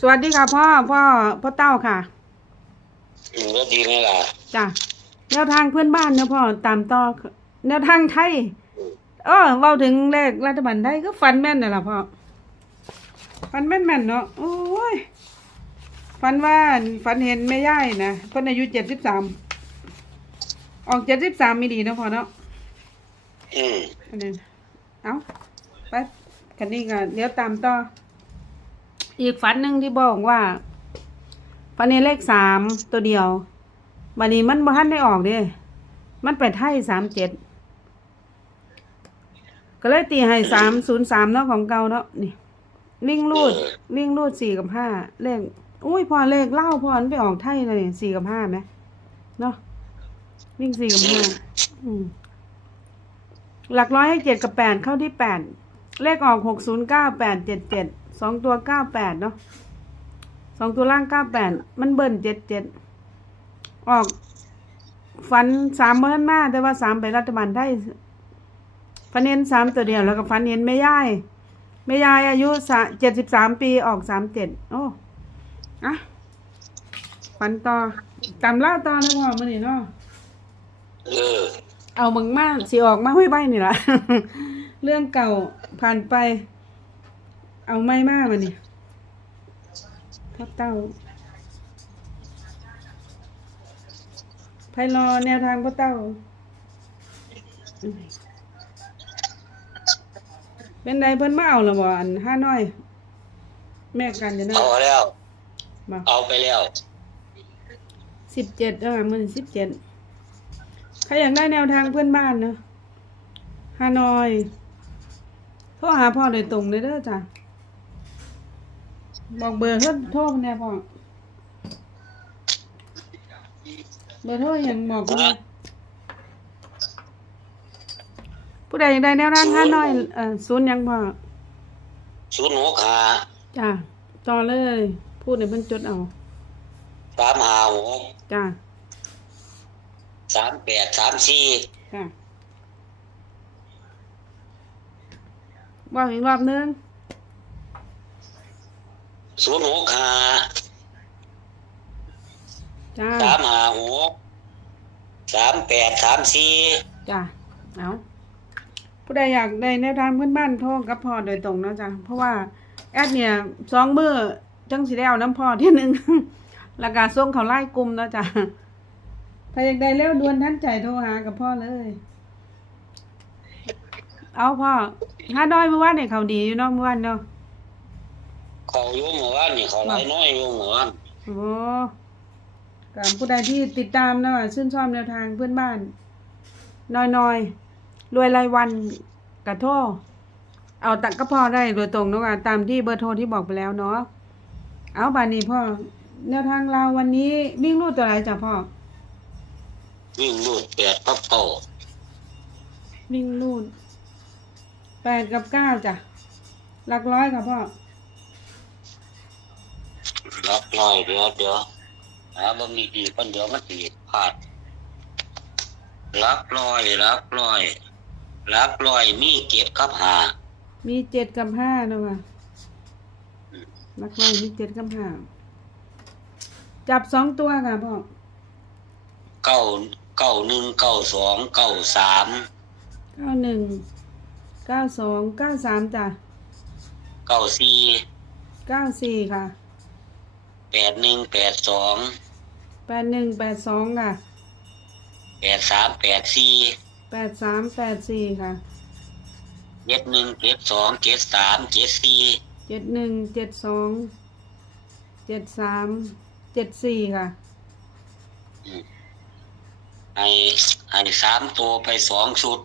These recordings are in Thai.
สวัสดีค่ะพ่อพ่อพ่อเต้าค่ะอืมก็ดีนี่ล่ะจ้ะแนวทางเพื่อนบ้านเนาะพ่อตามต่อแนวทางไทยเออเว้าถึงเลขรัฐบาลไทยก็ฟันแม่นน่ะล่ะพ่อฟันแม่นแม่นๆเนาะโอ้ยฟันว่าฟันเห็นแม่ย่ายนะเพิ่นอายุเจ็ดสิบสามออกเจ็ดสิบสามไม่ดีเนาะพ่อเนาะ อืมอันนี้เอาไปกันนี้ก็เดี๋ยวตามต่อ อีกฝันหนึ่งที่บอกว่าฝันในเลขสามตัวเดียวบันนี้มันบ่ทันได้ออกเด้มันไปไทยสามเจ็ดก็เลยตีให้สามศูนย์สามเนาะของเก่าเนาะนี่วิ่งรูดวิ่งรูดสี่กับห้าเลขอุ้ยพอเลขเล่าพอมันไปออกไทยเลยสี่กับห้าไหมเนาะวิ่งสี่กับห้าหลักร้อยให้เจ็ดกับแปดเข้าที่แปดเลขออกหกศูนย์เก้าแปดเจ็ดเจ็ด สองตัวเก้าแปดเนาะสองตัวล่างเก้าแปดมันเบิ่นเจ็ดเจ็ดออกฟันสามเมื่อนมาแต่ว่าสามไปรัฐบาลได้ฟันเน้นสามตัวเดียวแล้วก็ฟันเน้นไม่ย่ายไม่ย่ายอายุเจ็ดสิบสามปีออกสามเจ็ดโอ้อะฟันต่อตามเล่าต่อนะพ่อมันนี่เนาะเออเอามึงมาสิออกมาห้วยใบนี่ล่ะเรื่องเก่าผ่านไป เอาไม่มากมานี่ทับเต้าไพรอแนวทางพ่อเต้า เป็นไดเพิ่นมาเอาและบ่อันห้าน้อย แม่กันจะนะเอาแล้ว มาเอาไปแล้วสิบเจ็ดเออมันสิบเจ็ดใครอยากได้แนวทางเพื่อนบ้านเนาะฮานอยโทรหาพ่อโดยตรงเลยเด้อจ้ะ บอกเบอร์เพิ่นโทรมาแน่พ่อเบอร์โทรอย่างบอกเพิ่นนะผู้ใดอยากได้แนวทางฮานอยเอ่อศูนย์หยังพ่อศูนย์หกห้าจ้ะต่อเลย พูดในเพิ่นจดเอาสามห้าหกจ้ะสามแปดสามสี่ค่ะบอกอีกรอบนึง ศูนย์หกห้าจ้าสามห้าหกสามแปดสามสี่จ้าเอาผู้ใดอยากได้แนวทางเพื่อนบ้านโทรกับพ่อโดยตรงเนาะจ้ะเพราะว่าแอดเนี่ยสองมือจังสิได้เอาน้ำพ่อที่หนึ่งแล้วก็ส่งเขาไล่กลุ่มเนาะจ้ะถ้าอยากได้เร็วด่วนทันใจโทรหากับพ่อเลย เอาพ่อห้าดอยเมื่อวานเนี่ยเขาดีอยู่เนาะเมื่อวานเนาะ เขาอยู่หมู่บ้านนี่เขาหลายน้อยอยู่หมู่บ้านโอ้กับผู้ใดที่ติดตามเนาะชื่นชอบแนวทางเพื่อนบ้านน้อยๆ รวยรายวันกระโทรเอาตักก็พอได้โดยตรงเนาะค่ะตามที่เบอร์โทรที่บอกไปแล้วเนาะเอาบานนี้พ่อแนวทางเราวันนี้วิ่งรูดตัวไหนจ้ะพ่อ วิ่งลูดแปดพับเก่าวิ่งรูดแปดกับเก้าจ้ะหลักร้อยค่ะพ่อ รับร้อยเดี๋ยวเดี๋ยวหาบ่มีดีคนเดี๋ยวมันตีพลาดรับร้อยรับร้อย รับร้อยมีเก็บกับหามีเจ็ดกับห้าเนาะค่ะหลักร้อยมีเจ็ดกับห้าจับสองตัวค่ะพ่อเก้าเก้าหนึ่งเก้าสองเก้าสามเก้าหนึ่งเก้าสองเก้าสามจ้ะเก้าสี่เก้าสี่ค่ะแปดหนึ่งแปดสองแปดหนึ่งแปดสองค่ะแปดสามแปดสี่แปดสามแปดสี่ค่ะเจ็ดหนึ่งเจ็ดสองเจ็ดสามเจ็ดสี่เจ็ดหนึ่งเจ็ดสองเจ็ดสามเจ็ดสี่ค่ะให้ให้สามตัวไปสองชุด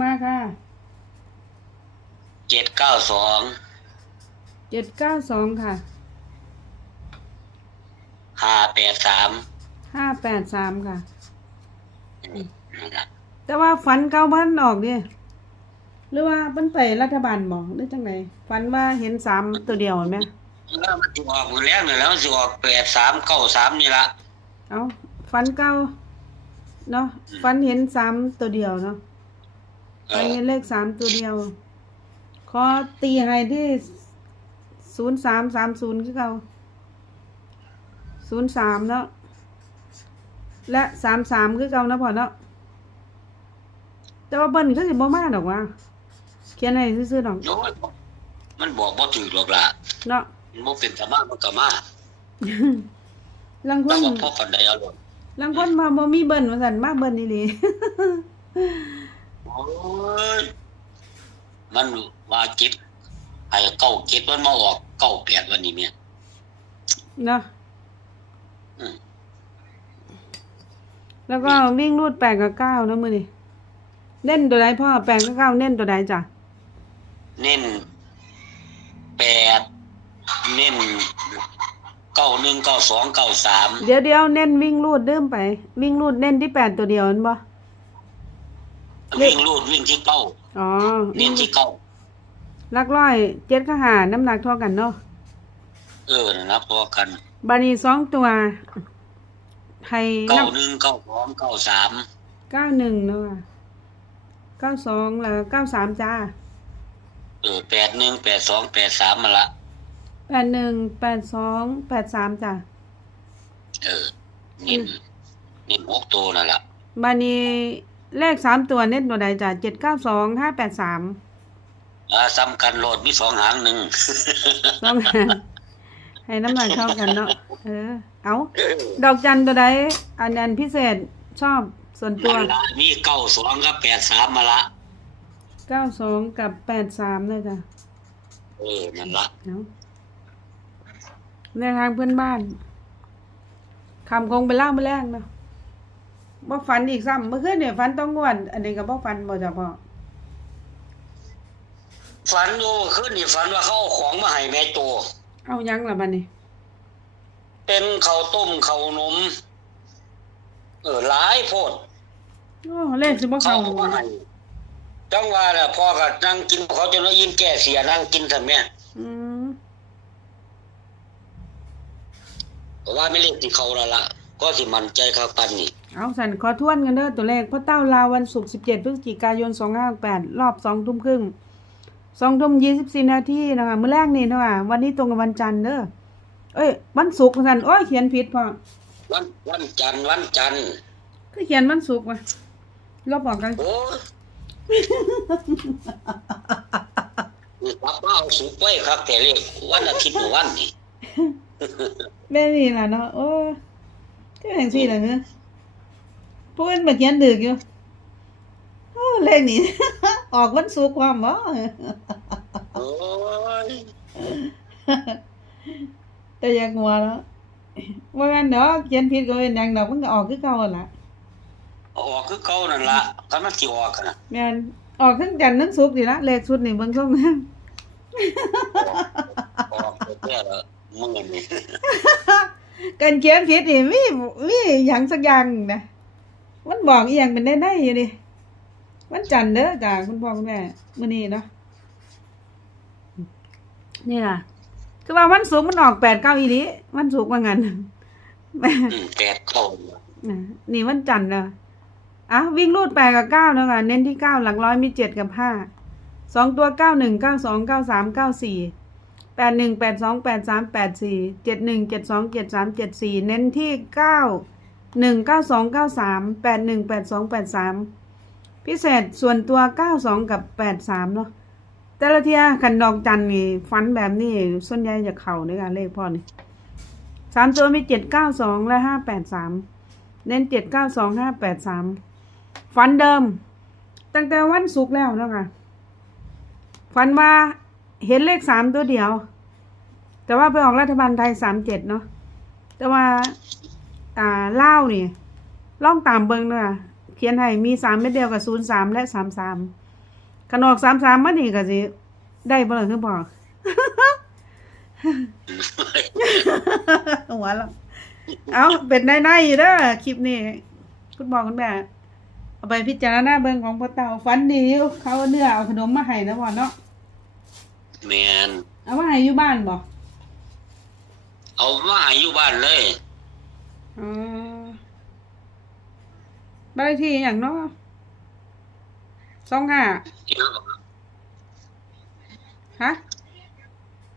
มาค่ะเจ็ดเก้าสองเจ็ดเก้าสองค่ะ ห้าแปดสามห้าแปดสามค่ะนั่นล่ะแต่ว่าฝันเก้าพันออกเนี่ยหรือว่าเป็นไปรัฐบาลบอกหรือจังไงฝันว่าเห็นสามตัวเดียวเห็นไหมแล้วมันจะออกมือแรกนี่แล้วมันจะออกแปดสามเก้าสามนี่ละเอาฝันเก้าเนาะฝันเห็นสามตัวเดียวเนาะเอฝันอเห็นเลขสามตัวเดียว ขอตีให้ที่ศูนย์สามสามศูนย์คือเก่า ศูนย์สามเนาะและสามสามคือเก่านะพ่อเนาะแต่ว่าเบิ้ลก็สิบ่มาดอกว่าเขียนให้ซื่อๆดอกโอ้ยมันบอกบ่ถูกหรอกล่ะเนาะมันบ่เป็นธรรมะมันก็มาลังคแต่นว่าพอปันใดเอาหรอกลังคนมาบ่มีเบิ้ลว่าซั่นมาเบิ้ลนี่หลี โอ้ยมันว่าเก็บให้เก้าเก็บมันมาออกเก้าแปดวันนี้แม่เนาะอืม แล้วก็วิ่งรูดแปดกับเก้านะมือนี่เล่นตัวใดพ่อแปดกับเก้าเล่นตัวใดจ้ะเน้นแปดเน้นเก้าหนึ่งเก้าสองเก้าสามเดี๋ยวเดี๋ยวเน้นวิ่งรูดเดิมไป วิ่งรูดเน้นที่แปดตัวเดียวนั่นบ่วิ่งลูดวิ่งที่เก้าอ๋อเน้นที่เก้าลักร้อยเจ็ดข้าหาน้ำหนักเท่ากันเนาะเออนะพอกัน บานีสองตัวให้เก้าน้หนึ่งเก้าสองเก้าสามำเก้าหนึ่งเนาะเก้าสองแล้วเก้าสามจ้าเออแปดหนึ่งแปดสองแปดสามมาละแปดหนึ่งแปดสองแปดสามจ้ะเออเน้นเน้นหกตัวนั่นแหละบานีเลขสามตัวเน้นตัวใดจ้ะเจ็ดเก้าสองห้าแปดสามอ่าซ้ำกันโหลดมีสองหางหนึ่งต้อง ให้น้ำหนักเท่ากันเนาะเออ เอาดอกจันตัวใดอันนั้นพิเศษชอบส่วนตัวนั่นละมีเก้าสองกับแปดสามมาละเก้าสองกับแปดสามเลยจ้ะเออนั่นละเอาในทางเพื่อนบ้านคำคงไปล่ามาแรงเนาะบ่ฝันอีกซ้ำเมื่อคืนเนี่ยฝันต้องงวน อันนี้ก็บ่ฝันบ่จ้ะพ่อฝันอยู่ขึ้นนี่ฝันว่าเขาเอาของมาให้แม่โต เอายังละบัดนี้ เป็นข้าวต้มข้าวนม เออหลายโพดโอ้เลขสิบ่เขาเข้าเอามาให้จังว่าน่ะพ่อก็นั่งกินเขาจนว่ายิ้มแก่เสียนั่งกินทำแม่อืมเพราะว่าไม่เล่นที่เขาแล้วล่ะก็สิมั่นใจครับปันนี่เอาสันขอทวนกันเด้อตัวเลขพ่อเต้าลาววันศุกร์17พฤศจิกายน2568รอบ2ทุ่มครึ่ง 2ทุ่ม24นาทีนะคะมื้อแรกนี่เนาะวันนี้ตรงกับวันจันทร์เด้อเอ้ย วันศุกร์ซั่นโอ้ยเขียนผิดพ่อวันวันจันทร์วันจันทร์คือเขียนวันศุกร์ว่ะลบออกกันโอ้ยนี่ครับว่าเอาสุกไว้ครับแต่เลขวันอาทิตย์หรือวันนี่แม่นี่ล่ะเนาะโอ้ยก็แห่งซี่ล่ะเนาะพวกมันมาเขียนดึกอยู่โอ้เลขนี่ ออกวันศุกร์ความบ่โอ้ยแต่อยากหัวเนาะว่างั้นเนาะเขียนผิดก็เป็นหยังดอกมันก็ออกคือเก่าหั่นล่ะเอาออกคือเก่านั่นล่ะคันมันสิออกกันน่ะแม่นออกทั้งจันทร์ทั้งศุกร์ดีละเลขชุดนี่เบิ่งส่งออกแค่ละมื้อนี่กันเขียนผิดนี่มีมีหยังสักอย่างนะมันบอกอีหยังเป็นได้ได้อยู่ดิ วันจันทร์เด้อจ้าคุณพ่อคุณแม่มื้อนี้เนาะนี่ล่ะ คือว่าวันศุกร์มันออก8 9อีหลีวันศุกร์ว่างั้นอืมแปดเข้าเนี่ยอะนี่วันจันทร์เนาะอะวิ่งรูดแปดกับเก้าเนาะค่ะเน้นที่เก้าหลักร้อยมีเจ็ดกับห้าสองตัวเก้าหนึ่งเก้าสองเก้าสามเก้าสี่แปดหนึ่งแปดสองแปดสามแปดสี่เจ็ดหนึ่งเจ็ดสองเจ็ดสามเจ็ดสี่เน้นที่เก้าหนึ่งเก้าสองเก้าสามแปดหนึ่งแปดสองแปดสาม พิเศษส่วนตัวเก้าสองกับแปดสามเนาะแต่ละเทียขันดอกจันนี่ฟันแบบนี้ส่วนใหญ่จะเข่าในการเลขพ่อนี่สามตัวมีเจ็ดเก้าสองและห้าแปดสามเน้นเจ็ดเก้าสองห้าแปดสามฝันเดิม ตั้งแต่วันศุกร์แล้วเนาะค่ะฝันว่าเห็นเลขสามตัวเดียว แต่ว่าไปออกรัฐบาลไทยสามเจ็ดเนาะแต่ว่าอ่าเล่านี่ล่องตามเบิงเนาะ ขียนให้มีสามเม็ดเดียวกับศูนย์สามและสามสามขนออกสามสามมันนี่ก็สิได้บ่เลยคือบอกหัวเราะเอาเป็นได้ได้อยู่เด้อคลิปนี้คุณบอกคุณแม่เอาไปพิจารณาเบิ่งของพ่อเต่าฝันดีอยู่เขาเอาเนื้อเอาขนมมาให้นะพ่อเนาะแม่นเอามาให้อยู่บ้านบ่เอามาให้อยู่บ้านเลยอ๋อ บ้านเลขที่อหย่างเนาะสองห้าฮะ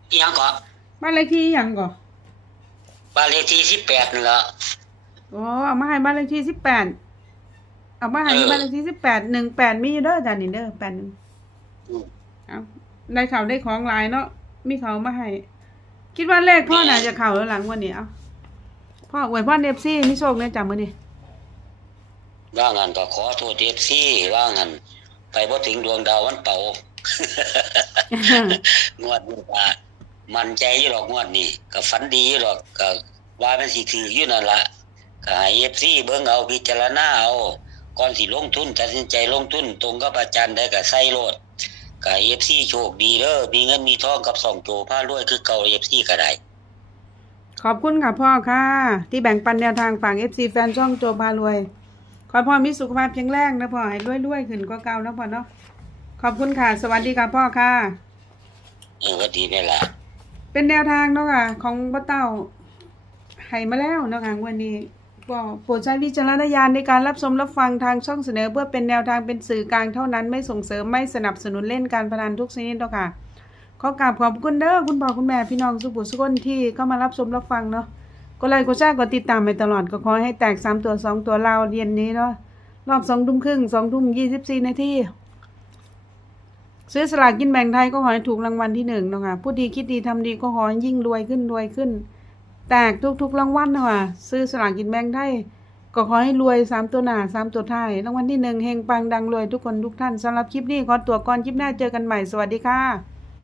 อิหยังก็บ้านเลขที่หยังก่อบ้านเลขที่สิบแปดนี่ละ อ๋อเอามาให้บ้านเลขที่สิบแปดเอามาให้เออ บ้านเลขที่สิบแปดหนึ่งแปดมีอยู่เด้อจ้ะนี่เด้อแปดหนึ่งอืม เอาได้ข่าวได้ของหลายเนาะมีเขามาให้คิดว่าเลขพ่อน่าจะเข่าแล้วหลังวันนี้เอาพ่ออวยพ่อเนฟซี่มีโชคเนี่ยจำมือนี่ ว่างันก็ขอโทษเอฟซีว่างันไปบ่ถึงดวงดาววันเป่างวดนี้ก็มันใจอยู่หรอกงวดนี้ก็ฝันดีอยู่หรอกก็ว่ามันสิถืออยู่นั่นละก็ให้เอฟซีเบิ่งเอาพิจารณาเอาก่อนสิลงทุนตัดสินใจลงทุนตรงกับอาจารย์ได้ก็ใส่โลดก็เอฟซีโชคดีเด้อมีเงินมีทองกับสองโจผ้ารวยคือเก่าเอฟซีก็ได้ขอบคุณค่ะพ่อค่ะ ที่แบ่งปันแนวทางฝั่ง FC แฟนช่องโจพารวยข อให้พ่อมีสุขภาพแข็งแรงนะพ่อให้รวยๆขึ้นก็เก่านะพ่อเนาะขอบคุณค่ะ สวัสดีค่ะพ่อค่ะเออก็ดีแม่ล่ะเป็นแนวทางเนาะค่ะ ของป้าเต้าให้มาแล้วเนาะค่ะวันนี้ก็โปรดใช้วิจารณญาณในการรับชมรับฟังทางช่องเสนอ เพื่อเป็นแนวทางเป็นสื่อกลางเท่านั้นไม่ส่งเสริมไม่สนับสนุนเล่นการพนันทุกชนิดเนาะค่ะขอกราบขอบคุณเด้อคุณพ่อคุณแม่พี่น้องสุขุสุขคนที่เข้ามารับชมรับฟังเนาะ กดไลค์กดแชร์กดติดตามไปตลอดก็ขอให้แตกสามตัวสองตัวเราเรียนนี้เนาะรอบสองทุ่มครึ่งสองทุ่มยี่สิบสี่นาทีซื้อสลากกินแบ่งไทยก็ขอให้ถูกรางวัลที่หนึ่งเนาะค่ะผู้ดีคิดดีทำดีก็ขอให้ยิ่งรวยขึ้นรวยขึ้น แตกทุกๆรางวัลเนาะคะซื้อสลากกินแบ่งไทยก็ขอให้รวยสามตัวหนาสามตัวท้ายรางวัลที่หนึ่งเฮงปังดังรวยทุกคนทุกท่านสำหรับคลิปนี้ขอตัวก่อนคลิปหน้าเจอกันใหม่สวัสดีค่ะ